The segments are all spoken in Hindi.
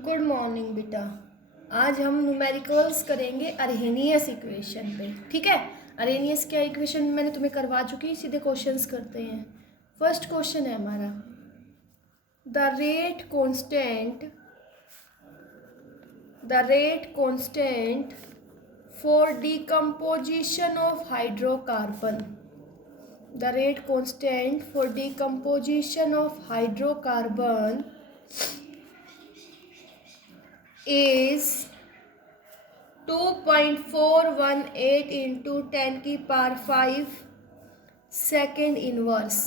गुड मॉर्निंग बेटा। आज हम न्यूमेरिकल्स करेंगे अरहेनियस इक्वेशन पे। ठीक है, अरहेनियस क्या इक्वेशन मैंने तुम्हें करवा चुकी, सीधे क्वेश्चंस करते हैं। फर्स्ट क्वेश्चन है हमारा, the rate constant for decomposition of hydrocarbon. The rate constant for decomposition of hydrocarbon is 2.418 into 10 की power 5 second inverse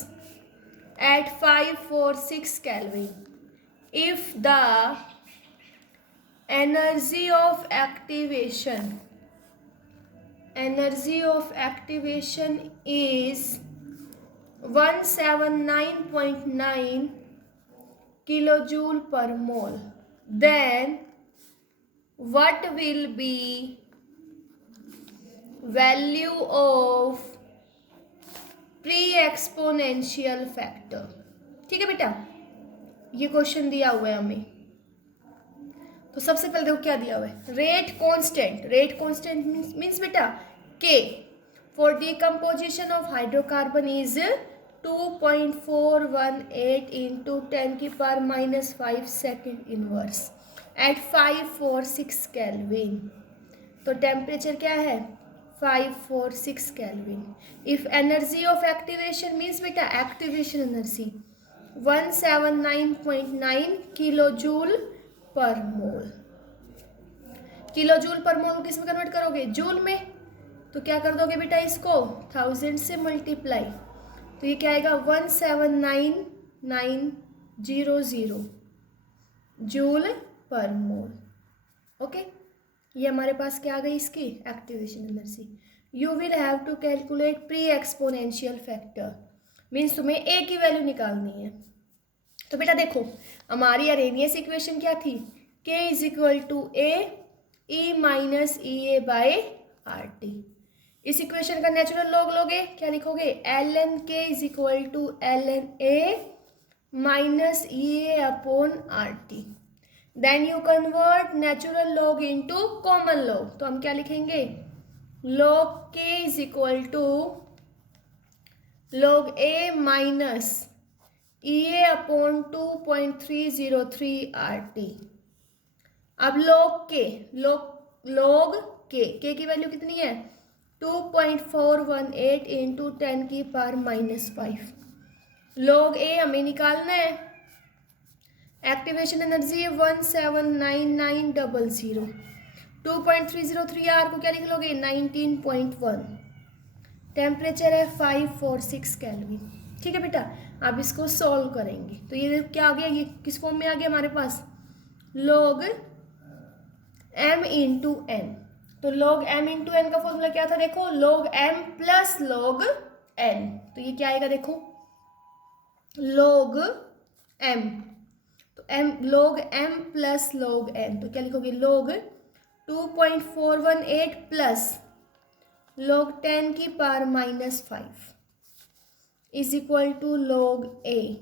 at 546 Kelvin. If the energy of activation is 179.9 kilojoule per mole, then what will be value of pre-exponential factor। ठीक है बेटा, ये क्वेश्चन दिया हुआ है हमें। तो सबसे पहले देखो क्या दिया हुआ है, रेट कांस्टेंट मीन्स बेटा k for decomposition of hydrocarbon is 2.418 into 10 की power -5 second inverse at 546 kelvin. तो टेम्परेचर क्या है 546 kelvin. If energy of activation means बेटा activation energy 179.9 kilo joule per mole. Kilo joule per मोल किस में कन्वर्ट करोगे, जूल में। तो क्या कर दोगे बेटा, इसको 1000 से मल्टीप्लाई, तो ये क्या आएगा 179,900 जूल पर मोल। ओके, ये हमारे पास क्या आ गई इसकी activation energy. You will have to calculate pre exponential factor, means तुम्हें ए की वैल्यू निकालनी है। तो बेटा देखो हमारी अरेनियस इक्वेशन क्या थी, K is equal to A E minus E A by R T. इस इक्वेशन का नेचुरल लॉग लोगे, क्या लिखोगे, L N K is equal to L N A minus E A upon R T. Then you convert natural log into common log, तो हम क्या लिखेंगे, log K is equal to log A minus E A upon 2.303 R T. अब लॉग के की वैल्यू कितनी है 2.418 इंटू 10 की पावर -5। लॉग ए हमें निकालना है, एक्टिवेशन एनर्जी है 179,900। 2.303 आर को क्या लिख लोगे 19.1। टेम्परेचर है 546 केल्विन। ठीक है बेटा, अब इसको सॉल्व करेंगे तो ये क्या आ गया, ये किस फॉर्म में आ गया हमारे पास, लॉग m इंटू एन। तो लॉग m इंटू एन का फॉर्मूला क्या था, देखो log m plus log n। तो ये क्या आएगा, देखो लॉग m, तो m log m plus log n, तो क्या लिखोगे लॉग 2.418 प्लस लॉग 10 की power -5 is equal to log a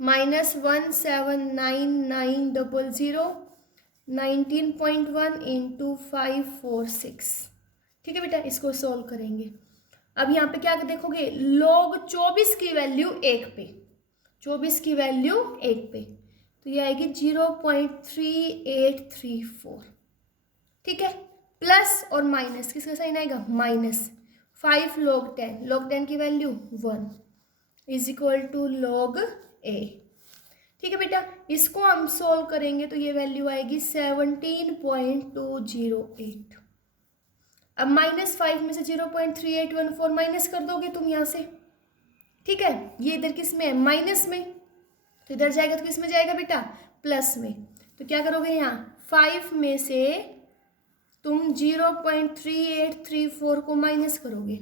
-179,900 19.1 into 546। ठीक है बेटा, इसको सॉल्व करेंगे। अब यहाँ पे क्या देखोगे, लॉग 24 की वैल्यू 1 पे, 24 की वैल्यू 1 पे, तो ये आएगी 0.3834। ठीक है, प्लस और माइनस किसका साइन आएगा, माइनस 5 log 10 की value 1 is equal to log a. ठीक है बेटा, इसको हम सोल्व करेंगे तो ये वैल्यू आएगी 17.208। अब -5 में से 0.3814 माइनस कर दोगे तुम यहाँ से। ठीक है, ये इधर किस में है, माइनस में, तो इधर जाएगा तो किस में जाएगा बेटा, प्लस में। तो क्या करोगे, यहाँ 5 में से तुम 0.3834 को माइनस करोगे,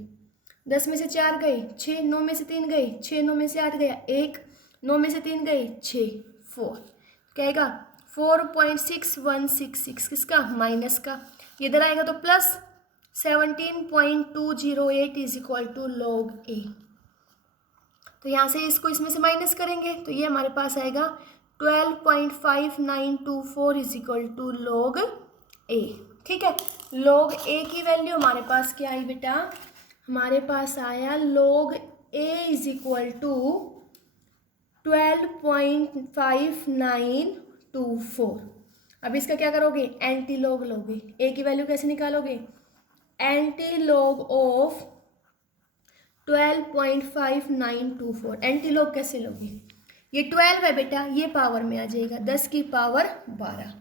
10 में से 4 गए 6, 9 में से 3 गए 6, 9 में से 8 गया 1, 9 में से 3 गए 6, 4, क्या आएगा 4.6166 किसका, माइनस का। इधर आएगा तो plus 17.208 is equal to log a. तो यहाँ से इसको इसमें से माइनस करेंगे तो ये हमारे पास आएगा 12.5924 is equal to log a। ठीक है, log a की वैल्यू हमारे पास क्या आई बेटा, हमारे पास आया log a is equal to 12.5924। अब इसका क्या करोगे, एंटी लॉग लोगे। a की वैल्यू कैसे निकालोगे, anti log of 12.5924। Anti log कैसे लोगे, ये 12 है बेटा, ये पावर में आ जाएगा 10 की पावर 12।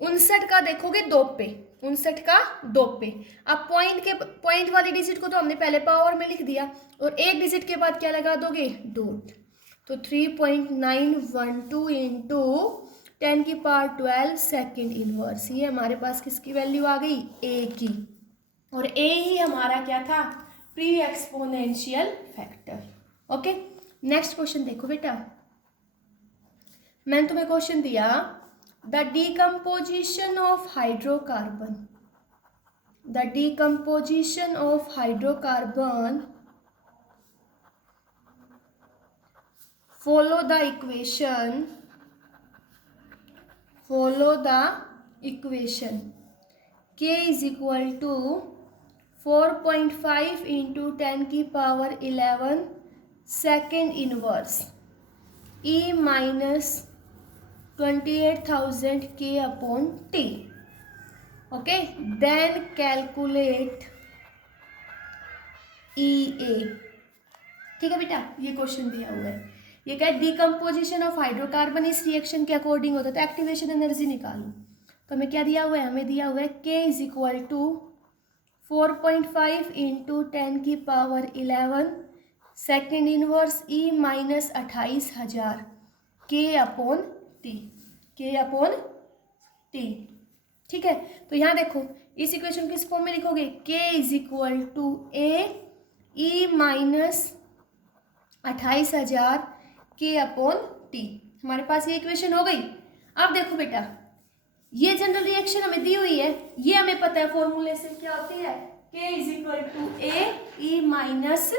59 का देखोगे 2 पे, 59 का 2 पे। अब पॉइंट वाली डिजिट को तो हमने पहले पावर में लिख दिया, और एक डिजिट के बाद क्या लगा दोगे, डॉट। तो 3.912 इंटू 10 की पावर 12 सेकेंड इनवर्स, ये हमारे पास किसकी वैल्यू आ गई, ए की। और ए ही हमारा क्या था, pre exponential factor. Okay, next question देखो बेटा, मैंने तुम्हें क्वेश्चन दिया, the decomposition of hydrocarbon, the decomposition of hydrocarbon follow the equation k is equal to 4.5 into 10 की power 11 second inverse e minus 28,000 k upon t। Okay, then calculate EA। ठीक है बेटा, ये क्वेश्चन दिया हुआ है, ये क्या है, डीकम्पोजिशन ऑफ हाइड्रोकार्बन इस रिएक्शन के अकॉर्डिंग होता है, तो एक्टिवेशन एनर्जी निकालो। तो हमें क्या दिया हुआ है, हमें दिया हुआ है k is equal to 4.5 into 10 की power 11 second inverse e minus 28,000 k upon T, k upon T. ठीक है, तो यहाँ देखो इस इक्वेशन किस फॉर्म में लिखोगे, k is equal to a e minus 28,000 k upon T. हमारे पास ये इक्वेशन हो गई। अब देखो बेटा, ये जनरल रिएक्शन हमें दी हुई है, ये हमें पता है फॉर्मूले से क्या होती है, k is equal to a e minus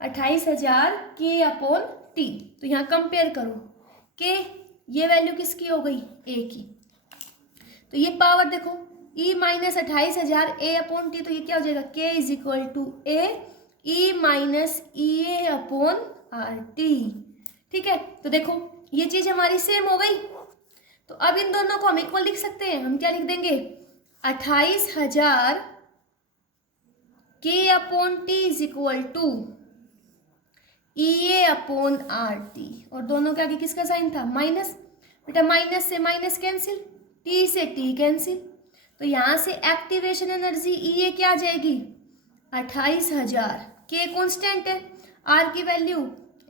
28,000 k upon T. तो यहाँ कंपेयर करो, k ये वैल्यू किसकी हो गई, a की, तो ये पावर देखो e minus 28,000 a upon T, तो ये क्या हो जाएगा, k is equal to a e minus EA upon R T. ठीक है, तो देखो ये चीज हमारी सेम हो गई, तो अब इन दोनों को हम इक्वल लिख सकते हैं। हम क्या लिख देंगे, 28,000 k upon T is equal to EA upon R T, और दोनों के आगे किसका साइन था, माइनस। बेटा माइनस से माइनस कैंसिल, टी से टी कैंसिल, तो यहाँ से एक्टिवेशन एनर्जी EA क्या आ जाएगी, 28,000, k कॉन्स्टेंट है, r की वैल्यू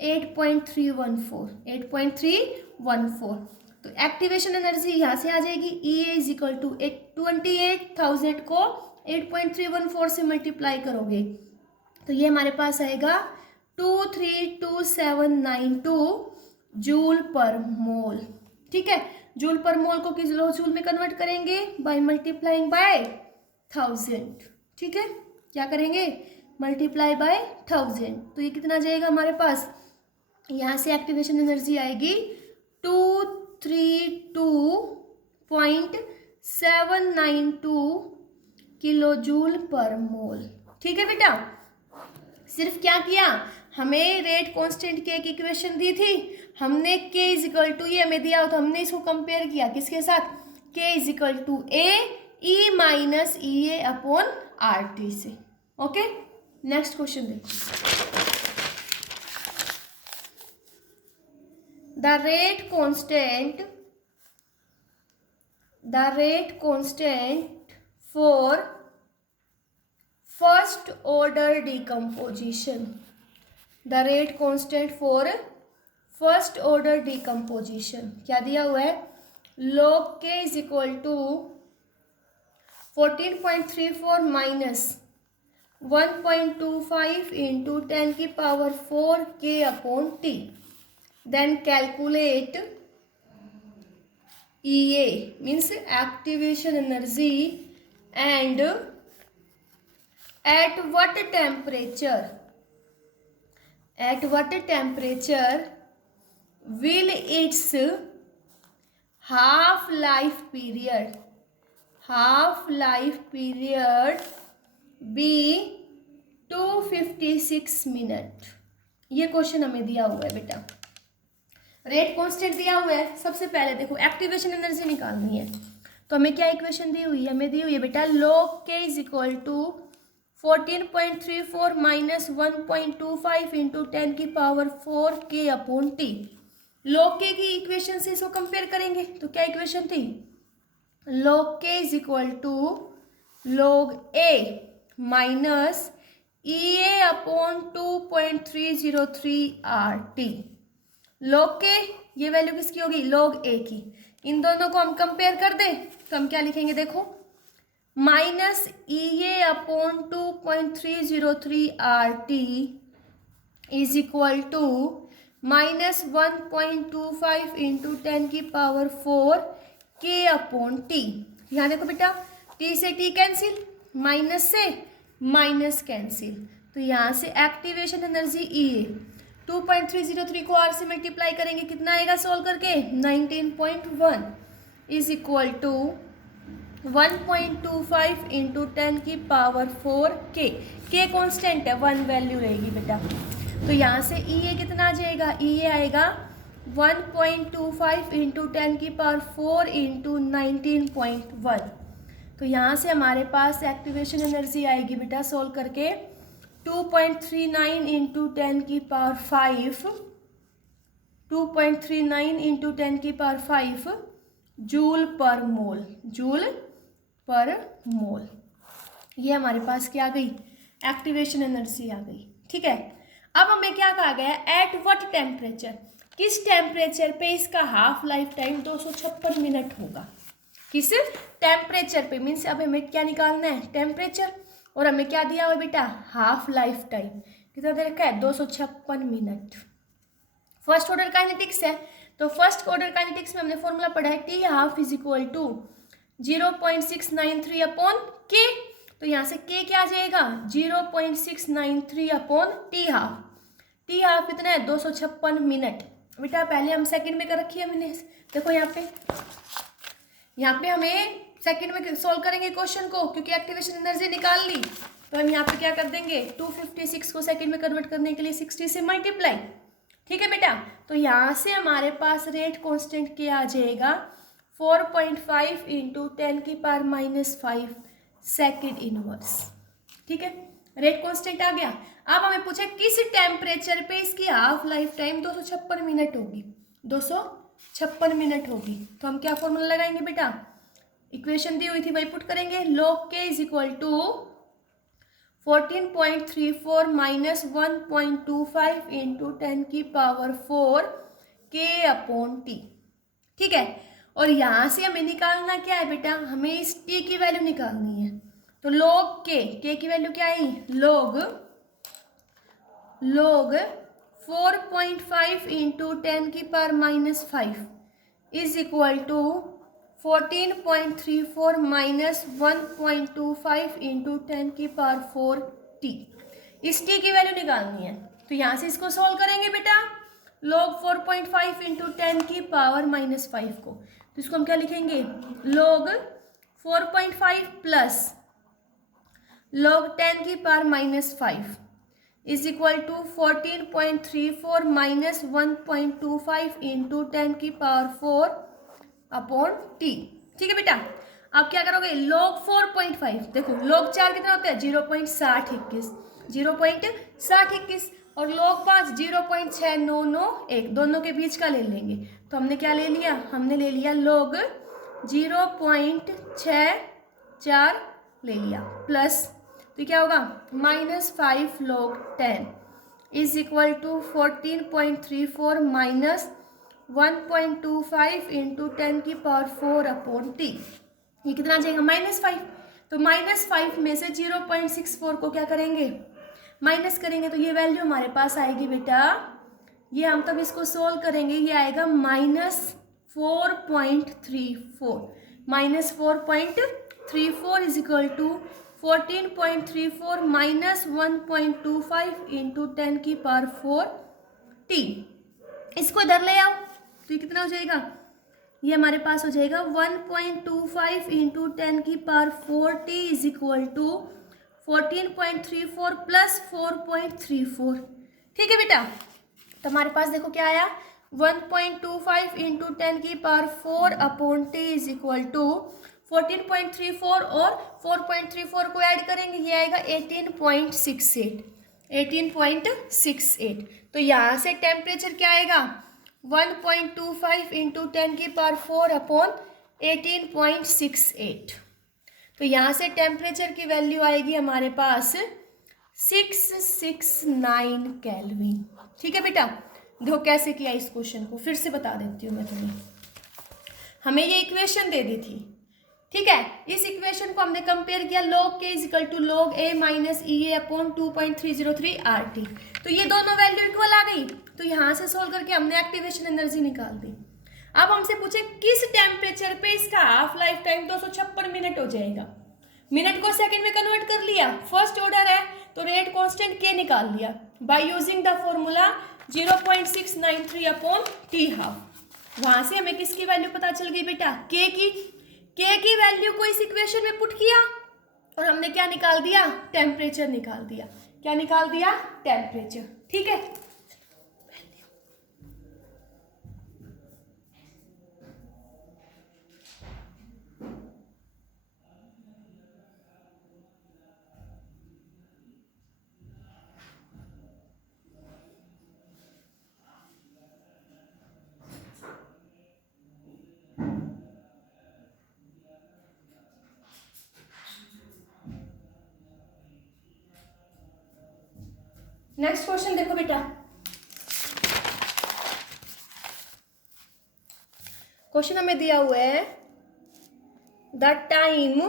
8.314, तो एक्टिवेशन एनर्जी यहाँ से आ जाएगी EA इज इक्वल टू 28,000 को 8.314 से मल्टीप्लाई करोगे तो ये हमारे पास आएगा 232,792 जूल पर मोल। ठीक है, जूल पर मोल को किलो जूल में कन्वर्ट करेंगे बाय मल्टीप्लाइंग बाय 1000। ठीक है, क्या करेंगे, मल्टीप्लाई बाय 1000, तो ये कितना जाएगा हमारे पास, यहाँ से एक्टिवेशन एनर्जी आएगी 232.792 किलो जूल पर मोल। ठीक है बेटा, सिर्फ क्या किया, हमें रेट कांस्टेंट के की इक्वेशन दी थी, हमने k इज इक्वल टू, ये हमें दिया तो हमने इसको कंपेयर किया किसके साथ, k is equal to a e minus EA upon RT से। ओके, नेक्स्ट क्वेश्चन देखो, the rate constant for first order decomposition, the rate constant for first order decomposition क्या दिया हुआ है, log k is equal to 14.34 minus 1.25 into 10 की power 4 k upon T, then calculate EA means activation energy and at what temperature will its half life period be 256 minute. ये क्वेश्चन हमें दिया हुआ है बेटा, रेट कांस्टेंट दिया हुआ है। सबसे पहले देखो एक्टिवेशन एनर्जी निकालनी है, तो हमें क्या इक्वेशन दी हुई है, हमें दी हुई है बेटा log k is equal to 14.34 minus 1.25 into 10 की power 4 k upon T. log k की इक्वेशन से इसको कंपेयर करेंगे, तो क्या इक्वेशन थी, log k is equal to log a minus E A upon 2.303 R T. log k ये वैल्यू किसकी होगी, log a की। इन दोनों को हम कंपेयर कर दें तो हम क्या लिखेंगे, देखो minus E A upon 2.303 R T is equal to minus 1.25 into 10 की पावर 4 के अपॉन टी। यहाँ देखो बेटा टी से टी कैंसिल, माइनस से माइनस कैंसिल, तो यहाँ से एक्टिवेशन एनर्जी ई ए 2.303 को आर से मल्टीप्लाई करेंगे, कितना आएगा सॉल्व करके 19.1 इज इक्वल टू 1.25 इंटू 10 की पावर 4 के कॉन्स्टेंट है, 1 वैल्यू रहेगी बेटा। तो यहाँ से ई ए कितना आ जाएगा, ई ए आएगा 1.25 इंटू 10 की पावर 4 इंटू 19.1। तो यहाँ से हमारे पास एक्टिवेशन एनर्जी आएगी बेटा सॉल्व करके 2.39 इंटू 10 की पावर 5, 2.39 इंटू 10 की पावर 5 जूल पर मोल, जूल पर मोल। ये हमारे पास क्या आ गई, एक्टिवेशन एनर्जी आ गई। ठीक है, अब हमें क्या कहा गया, एट व्हाट टेम्परेचर, किस टेम्परेचर पे इसका हाफ लाइफ टाइम 256 मिनट होगा, किस टेम्परेचर पे, मीन्स अब हमें क्या निकालना है, टेम्परेचर, और हमें क्या दिया हुआ बेटा, हाफ लाइफ टाइम कितना दे रखा है, 256 मिनट। फर्स्ट ऑर्डर काइनेटिक्स है, तो फर्स्ट ऑर्डर काइनेटिक्स में हमने फॉर्मूला पढ़ा है T half is equal to 0.693 upon K, तो यहाँ से के क्या आ जाएगा 0.693 upon T half. T half कितना है 256 मिनट। बेटा पहले हम सेकंड में कर रखी है मैंने, देखो यहाँ पे हमें सेकंड में सॉल्व करेंगे क्वेश्चन को, क्योंकि एक्टिवेशन एनर्जी निकाल ली, तो हम यहाँ पे क्या कर देंगे 256 को सेकंड में कन्वर्ट करने के लिए 60 से मल्टीप्लाई। ठीक है बेटा, तो यहाँ से हमारे पास रेट कांस्टेंट क्या आ जाएगा 4.5 इंटू 10 की पावर माइनस 5 सेकेंड इनवर्स। ठीक है, रेट कांस्टेंट आ गया। अब हमें पूछे किस टेम्परेचर पे इसकी हाफ लाइफ टाइम 256 मिनट होगी, 256 मिनट होगी, तो हम क्या फॉर्मूला लगाएंगे बेटा, इक्वेशन दी हुई थी वही पुट करेंगे, log k is equal to 14.34 minus 1.25 into 10 की पावर 4 के अपॉन टी। ठीक है, और यहाँ से हमें निकालना क्या है बेटा, हमें इस t की वैल्यू निकालनी है, तो log k की वैल्यू क्या आई, log 4.5 इंटू 10 की power minus 5 is equal to 14.34 minus 1.25 into 10 की पावर 4 टी। इस टी की वैल्यू निकालनी है, तो यहाँ से इसको सॉल्व करेंगे बेटा, log 4.5 इंटू 10 की पावर माइनस 5 को, तो इसको हम क्या लिखेंगे log 4.5 प्लस log 10 की power minus 5 is equal to 14.34 minus 1.25 into 10 की पावर 4 अपॉन टी। ठीक है बेटा, अब क्या करोगे log 4.5, देखो log 4 कितना होता है 0.6021, 0.6021, और log 5 0.6991, दोनों के बीच का ले लेंगे, तो हमने क्या ले लिया, हमने ले लिया log 0.64 ले लिया, प्लस तो क्या होगा minus 5 log 10 is equal to 14.34 minus 1.25 into 10 की पावर 4 अपॉन टी। ये कितना आ जाएगा -5, तो -5 में से 0.64 को क्या करेंगे माइनस करेंगे, तो ये वैल्यू हमारे पास आएगी बेटा, ये हम तब इसको सोल्व करेंगे, ये आएगा -4.34 is equal to 14.34 minus 1.25 into 10 की पावर 4 टी। इसको इधर ले आओ तो ये कितना हो जाएगा, ये हमारे पास हो जाएगा 1.25 into 10⁴ t is equal to 14.34 plus 4.34। ठीक है बेटा, तो हमारे पास देखो क्या आया, 1.25 into 10⁴ upon T is equal to 14.34 और 4.34 को ऐड करेंगे, ये आएगा 18.68। 18.68। तो यहाँ से टेम्परेचर क्या आएगा, 1.25 इंटू 10⁴ अपॉन 18.68। तो यहाँ से टेम्परेचर की वैल्यू आएगी हमारे पास 669 केल्विन। ठीक है बेटा, देखो कैसे किया इस क्वेश्चन को, फिर से बता देती हूँ मैं तुम्हें। हमें ये इक्वेशन दे दी थी, ठीक है, इस इक्वेशन को हमने कंपेयर किया log k is equal to log a minus E A upon 2.303 RT। तो ये दोनों वैल्यू इक्वल आ गई, तो यहाँ से सोल्व करके हमने एक्टिवेशन एनर्जी निकाल दी। अब हमसे पूछे किस टेम्परेचर पे इसका हाफ लाइफ टाइम 256 मिनट हो जाएगा। मिनट को सेकंड में कन्वर्ट कर लिया, फर्स्ट ऑर्डर है तो रेट कांस्टेंट k निकाल लिया by using the formula 0.693 upon T half. वहां से हमें किसकी वैल्यू पता चल गई बेटा, k की वैल्यू को इस इक्वेशन में पुट किया और हमने क्या निकाल दिया, टेम्परेचर निकाल दिया। क्या निकाल दिया, टेम्परेचर। ठीक है, नेक्स्ट क्वेश्चन देखो बेटा, क्वेश्चन हमें दिया हुआ है the time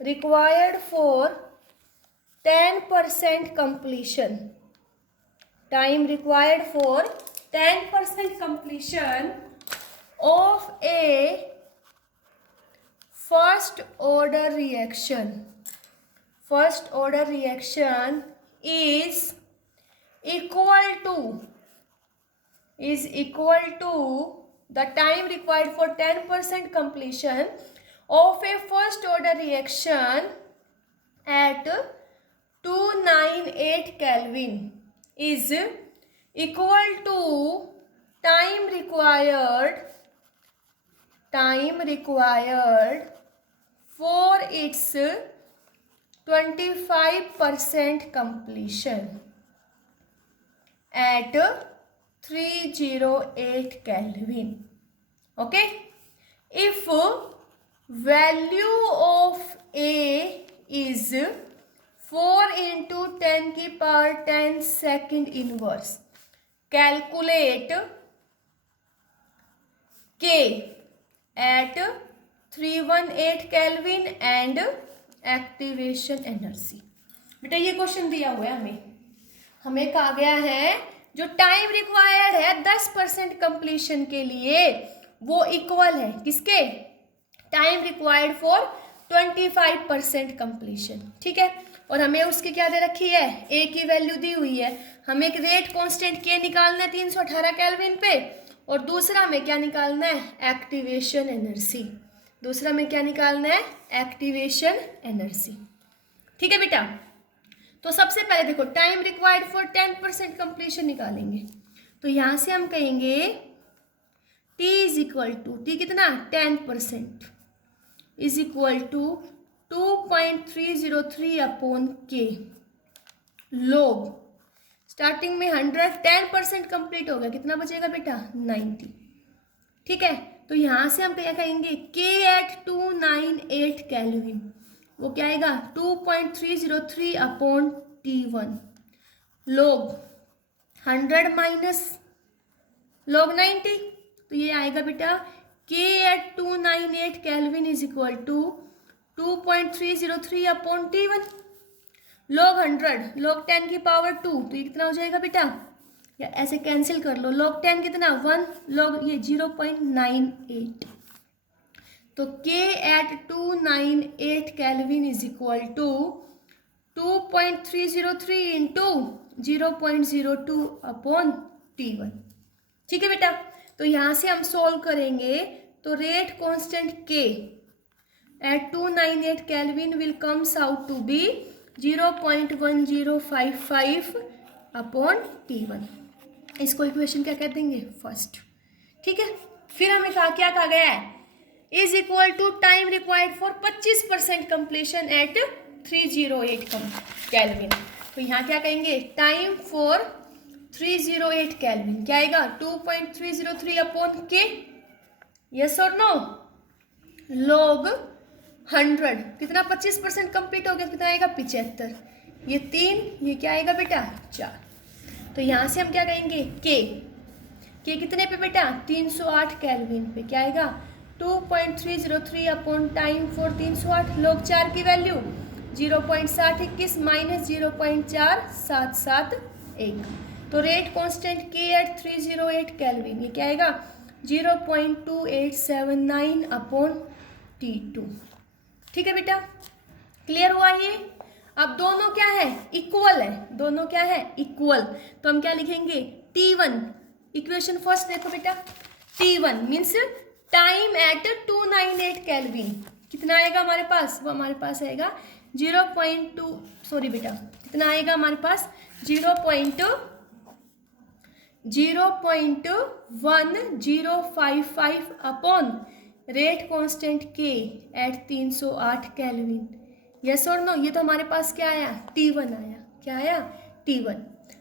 required for 10% completion, time required for 10% completion of a first order reaction is equal to the time required for 10% completion of a first order reaction at 298 Kelvin is equal to time required for its 25% completion at 308 Kelvin. Okay, if value of A is 4 into 10⁻10 second inverse, calculate K at 318 Kelvin and activation energy। बेटा ये क्वेश्चन दिया हुआ है हमें कहा गया है जो टाइम रिक्वायर्ड है 10% कंप्लीशन के लिए वो इक्वल है किसके, टाइम रिक्वायर्ड फॉर 25% कंप्लीशन। ठीक है, और हमें उसकी क्या दे रखी है, ए की वैल्यू दी हुई है, हमें एक रेट कांस्टेंट के निकालना है 318 केल्विन पे, और दूसरा में क्या निकालना है, एक्टिवेशन एनर्जी। दूसरा में क्या निकालना है, एक्टिवेशन एनर्जी। ठीक है बेटा, तो सबसे पहले देखो टाइम रिक्वायर्ड फॉर 10% कंप्लीशन निकालेंगे, तो यहाँ से हम कहेंगे T is equal to, T कितना 10% इज इक्वल टू 2.303 अपॉन के लोग स्टार्टिंग में 100, 10% कंप्लीट हो गया, कितना बचेगा बेटा 90। ठीक है, तो यहाँ से हम क्या कहेंगे K एट 298 केल्विन, वो क्या आएगा 2.303 अपॉन T1 लोग 100 माइनस लोग 90, तो ये आएगा बेटा K at 298 kelvin is equal to 2.303 upon T1 log 100 लोग 10 की पावर 2, तो ये कितना हो जाएगा बेटा या ऐसे कैंसिल कर लो। log 10 कितना 1, log ये 0.98। तो K at 298 kelvin is equal to 2.303 into 0.02 upon T1। ठीक है बेटा, तो यहाँ से हम सोल्व करेंगे तो rate constant K at 298 kelvin will comes out to be 0.1055 upon T1। इसको इक्वेशन क्या कह देंगे, फर्स्ट। ठीक है, फिर हमें क्या कहा गया है, is equal to time required for 25% completion at 308 kelvin. तो यहाँ क्या कहेंगे, टाइम फॉर 308 केल्विन क्या आएगा 2.303 अपॉन के, यस और नो, log 100 कितना 25% कंप्लीट हो गया, कितना आएगा 75, ये 3, ये क्या आएगा बेटा 4। तो यहाँ से हम क्या कहेंगे के कितने पे बेटा 308 केल्विन पे क्या आएगा 2.303 अपॉन टाइम फॉर 308, log 4 की वैल्यू 0.721 माइनस 0.4771। तो रेट कांस्टेंट के एट 308 केल्विन ये क्या आएगा 0.2879 अपॉन T2। ठीक है बेटा, क्लियर हुआ ये। अब दोनों क्या है, इक्वल है, दोनों क्या है इक्वल। तो हम क्या लिखेंगे T1, इक्वेशन फर्स्ट देखो बेटा, T1 means time eight 298 kelvin कितना आएगा हमारे पास, वो हमारे पास आएगा 0.2 सॉरी बेटा कितना आएगा हमारे पास 0.1055 अपॉन रेट कांस्टेंट के एट 308 केल्विन, यस और नो। ये तो हमारे पास क्या आया T1 आया, क्या आया T1।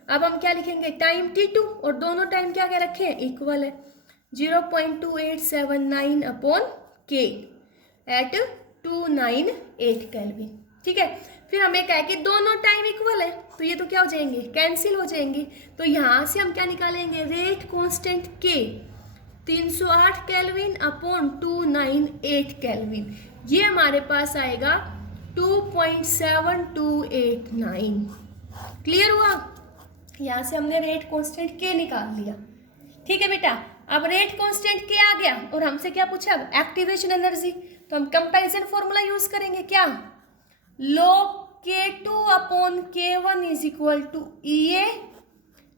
अब हम क्या लिखेंगे टाइम T2, और दोनों टाइम क्या क्या रखे हैं इक्वल है 0.2879 अपॉन के एट 298 केल्विन। ठीक है, फिर हमें क्या है कि दोनों टाइम इक्वल है, तो ये तो क्या हो जाएंगे कैंसिल हो जाएंगे। तो यहाँ से हम क्या निकालेंगे रेट कांस्टेंट के 308 केल्विन अपॉन 298 केल्विन, ये हमारे पास आएगा 2.7289। क्लियर हुआ, यहाँ से हमने रेट कांस्टेंट के निकाल लिया। ठीक है बेटा, अब रेट कांस्टेंट के आ गया और हमसे क्या पूछा एक्टिवेशन एनर्जी, तो हम कंपैरिजन फॉर्मूला यूज करेंगे क्या, log K2 upon K1 is equal to EA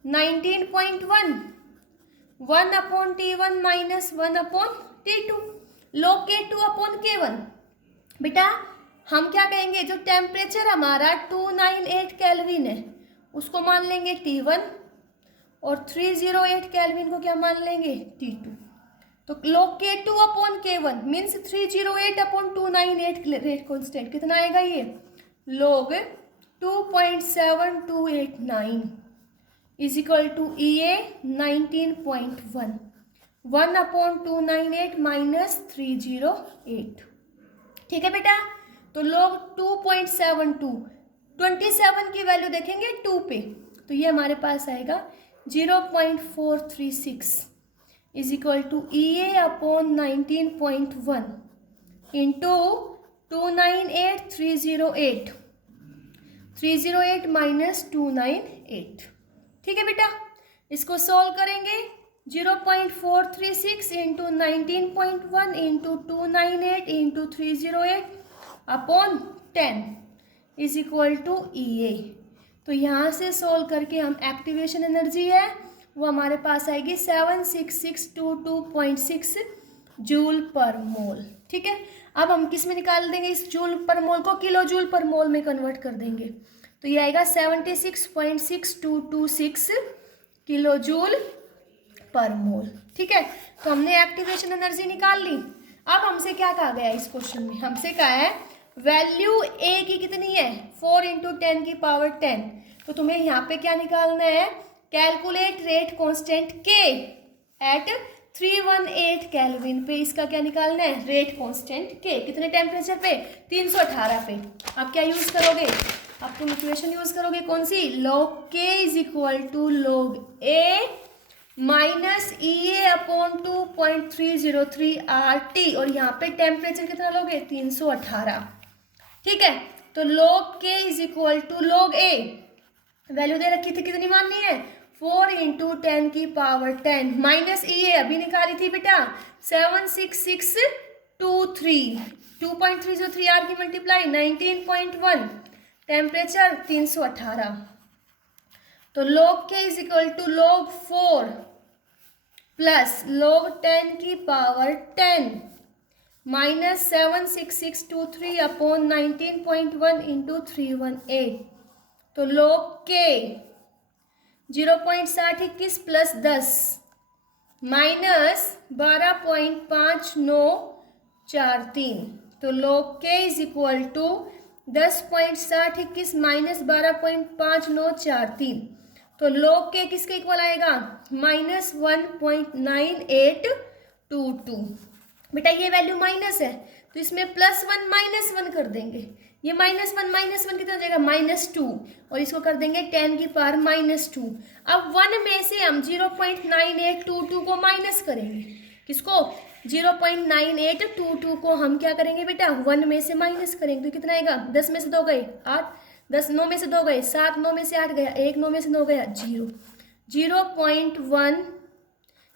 19.1 1 upon T1 minus 1 upon T2, log K2 upon K1। बेटा हम क्या कहेंगे जो टेम्परेचर हमारा 298 केल्विन है उसको मान लेंगे T1 और 308 केल्विन को क्या मान लेंगे T2। तो log K2 upon K1 means 308 upon 298 rate constant कितना आएगा ये log 2.7289 is equal to EA 19.1 1 upon 298 minus 308। ठीक है बेटा, तो log 2.72 27 की वैल्यू देखेंगे 2 पे, तो ये हमारे पास आएगा 0.436 is equal to EA upon 19.1 into 308 minus 298। ठीक है बेटा, इसको सॉल्व करेंगे 0.436 into 19.1 into 298 into 308 upon 10 is equal to EA। तो यहाँ से सोल्व करके हम एक्टिवेशन एनर्जी है वो हमारे पास आएगी 76622.6 जूल पर मोल। ठीक है, अब हम किस में निकाल देंगे इस जूल पर मोल को, किलो जूल पर मोल में कन्वर्ट कर देंगे, तो ये आएगा 76.6226 किलो जूल पर मोल। ठीक है, तो हमने एक्टिवेशन एनर्जी निकाल ली। अब हमसे क्या कहा गया इस क्वेश्चन में, हमसे कहा है वैल्यू ए की कितनी है 4 × 10 की पावर 10, तो तुम्हें यहाँ पे क्या निकालना है कैलकुलेट रेट कांस्टेंट के एट 318 केल्विन पे, इसका क्या निकालना है रेट कांस्टेंट के कितने टेम्परेचर पे 318 पे। आप क्या यूज करोगे, आप तुम इक्वेशन यूज करोगे कौन सी log k is equal to log a minus EA upon 2.303 RT, और यहाँ पे टेम्परेचर कितना लोगे 318। ठीक है, तो log k is equal to log a value दे रखी थी कितनी माननी है 4 इंटू 10⁻10 माइनस ये अभी निकाली थी बेटा 76623 2.303 आर की मल्टीप्लाई 19.1 टेम्परेचर 318 तो log k is equal to log 4 plus log 10⁻10 minus 76623 upon 19.1 into 318 तो log k 0.6021 प्लस 10 माइनस 12.5943 तो log k is equal to 10.6021 minus 12.5943 तो log k किसके इक्वल आएगा -1.9822 बेटा ये वैल्यू माइनस है तो इसमें +1 -1 कर देंगे ये -1 कितना हो जाएगा -2 और इसको कर देंगे 10⁻²। अब 1 में से हम 0.9822 को माइनस करेंगे किसको 0.9822 को हम क्या करेंगे बेटा 1 में से माइनस करेंगे तो कितना आएगा 10 में से 2 गए 8 10 9 में से 2 गए 7 9 में से 8 गया 1 9 में से 9 गया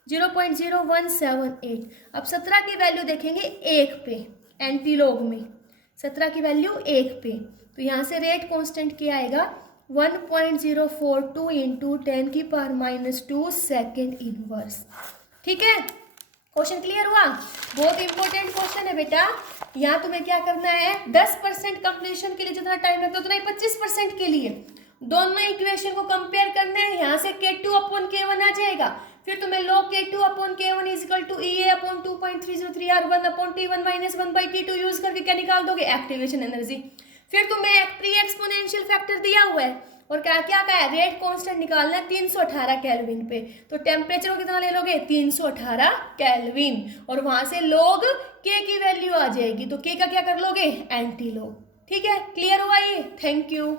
0.0178 अब 17 की वैल्यू देखेंगे 1 पे एंटीलॉग में 17 की वैल्यू 1 पे तो यहाँ से रेट कांस्टेंट क्या आएगा 1.042 इंटू 10⁻²2 सेकेंड इनवर्स। ठीक है क्वेश्चन क्लियर हुआ। बहुत इंपॉर्टेंट क्वेश्चन है बेटा। यहाँ तुम्हें क्या करना है 10% कंप्लीशन के लिए जितना टाइम लगता है उतना ही 25% के लिए दोनों इक्वेशन को कंपेयर करना है। यहाँ से K2/K1 आ जाएगा फिर तुम्हें log K2/K1 is equal to EA/2.303R1/T1 minus 1/T2 use करके क्या निकाल दोगे एक्टिवेशन एनर्जी। फिर तुम्हें प्री एक्सपोनेंशियल फैक्टर दिया हुआ है और क्या क्या का है रेट कांस्टेंट निकालना है 318 केल्विन पे तो टेम्परेचर को कितना ले लोगे 318 केल्विन और वहां से log K की वैल्यू आ जाएगी तो K का क्या कर लोगे एंटी लॉग। ठीक है क्लियर हुआ ये। Thank you.